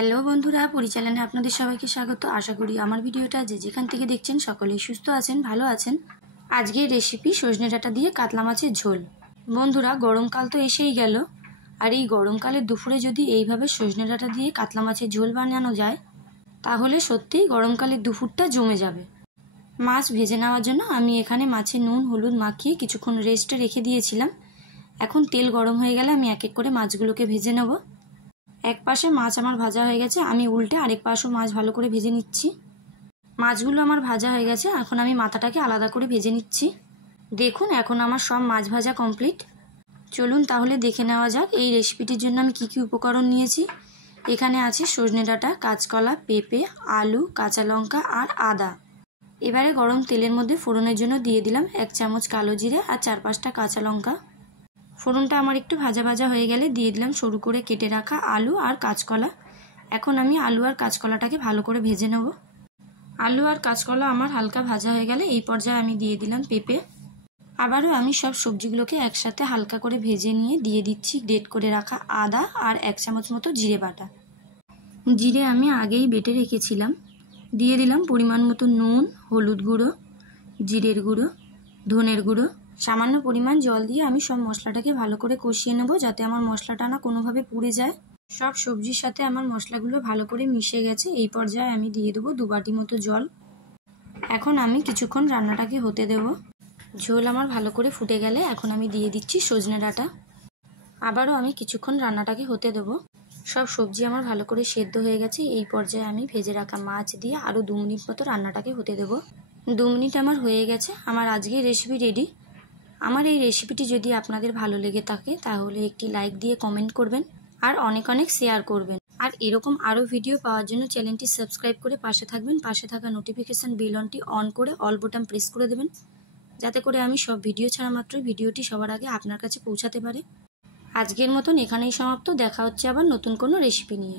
Hello বন্ধুরা, পরিচালনায় আপনাদের সবাইকে স্বাগত। আশা করি আমার ভিডিওটা যে যেখান থেকে দেখছেন সকলেই সুস্থ আছেন, ভালো আছেন। আজকের রেসিপি সজনে ডাঁটা দিয়ে কাতলা মাছের ঝোল। বন্ধুরা, গরমকাল তো এসেই গেল, আর এই গরমকালের দুপুরে যদি এইভাবে সজনে ডাঁটা দিয়ে কাতলা মাছের ঝোল বানানো যায় তাহলে সত্যিই গরমকালের দুপুরটা জমে যাবে। মাছ ভেজে নেওয়ার জন্য আমি এখানে মাছে নুন হলুদ মাখিয়ে কিছুক্ষণ রেস্টে রেখে দিয়েছিলাম। এখন তেল গরম হয়ে গেলে আমি এক এক করে মাছগুলোকে ভেজে নেব। এক পাশে মাছ আমার ভাজা হয়ে গেছে, আমি উল্টে আরেক পাশেও মাছ ভালো করে ভেজে নিচ্ছি। মাছগুলো আমার ভাজা হয়ে গেছে, এখন আমি মাথাটাকে আলাদা করে ভেজে নিচ্ছি। দেখুন, এখন আমার সব মাছ ভাজা কমপ্লিট। চলুন তাহলে দেখে নেওয়া যাক এই রেসিপিটির জন্য আমি কি কি উপকরণ নিয়েছি। এখানে আছে সজনে ডাঁটা, কাঁচকলা, পেঁপে, আলু, কাঁচা লঙ্কা আর আদা। এবারে গরম তেলের মধ্যে ফোড়নের জন্য দিয়ে দিলাম 1 চামচ কালো জিরে আর 4-5টা কাঁচা লঙ্কা। ফোড়নটা আমার একটু ভাজা ভাজা হয়ে গেলে দিয়ে দিলাম সরু করে কেটে রাখা আলু আর কাঁচকলা। এখন আমি আলু আর কাঁচকলাটাকে ভালো করে ভেজে নেব। আলু আর কাঁচকলা আমার হালকা ভাজা হয়ে গেলে এই পর্যায়ে আমি দিয়ে দিলাম পেঁপে। আবারও আমি সব সবজিগুলোকে একসাথে হালকা করে ভেজে নিয়ে দিয়ে দিচ্ছি গ্রেট করে রাখা আদা আর 1 চামচ মতো জিরে বাটা। জিরে আমি আগেই বেটে রেখেছিলাম। দিয়ে দিলাম পরিমাণ মতো নুন, হলুদ গুঁড়ো, জিরের গুঁড়ো, ধনের গুঁড়ো। সামান্য পরিমাণ জল দিয়ে আমি সব মশলাটাকে ভালো করে কষিয়ে নেব, যাতে আমার মশলাটা না কোনোভাবে পুড়ে যায়। সব সবজির সাথে আমার মশলাগুলো ভালো করে মিশে গেছে। এই পর্যায়ে আমি দিয়ে দেবো 2 বাটি মতো জল। এখন আমি কিছুক্ষণ রান্নাটাকে হতে দেব। ঝোল আমার ভালো করে ফুটে গেলে এখন আমি দিয়ে দিচ্ছি সজনে ডাঁটা। আবারও আমি কিছুক্ষণ রান্নাটাকে হতে দেব। সব সবজি আমার ভালো করে সেদ্ধ হয়ে গেছে। এই পর্যায়ে আমি ভেজে রাখা মাছ দিয়ে আরও 2 মিনিট মতো রান্নাটাকে হতে দেব। 2 মিনিট আমার হয়ে গেছে। আমার আজকের রেসিপি রেডি। আমার এই রেসিপিটি যদি আপনাদের ভালো লেগে থাকে তাহলে একটি লাইক দিয়ে কমেন্ট করবেন আর অনেক অনেক শেয়ার করবেন। আর এরকম আরও ভিডিও পাওয়ার জন্য চ্যানেলটি সাবস্ক্রাইব করে পাশে থাকবেন। পাশে থাকা নোটিফিকেশান বেলটি অন করে অল বোতাম প্রেস করে দেবেন, যাতে করে আমি সব ভিডিও ছাড়া মাত্রই ভিডিওটি সবার আগে আপনার কাছে পৌঁছাতে পারে। আজকের মতন এখানেই সমাপ্ত। দেখা হচ্ছে আবার নতুন কোনো রেসিপি নিয়ে।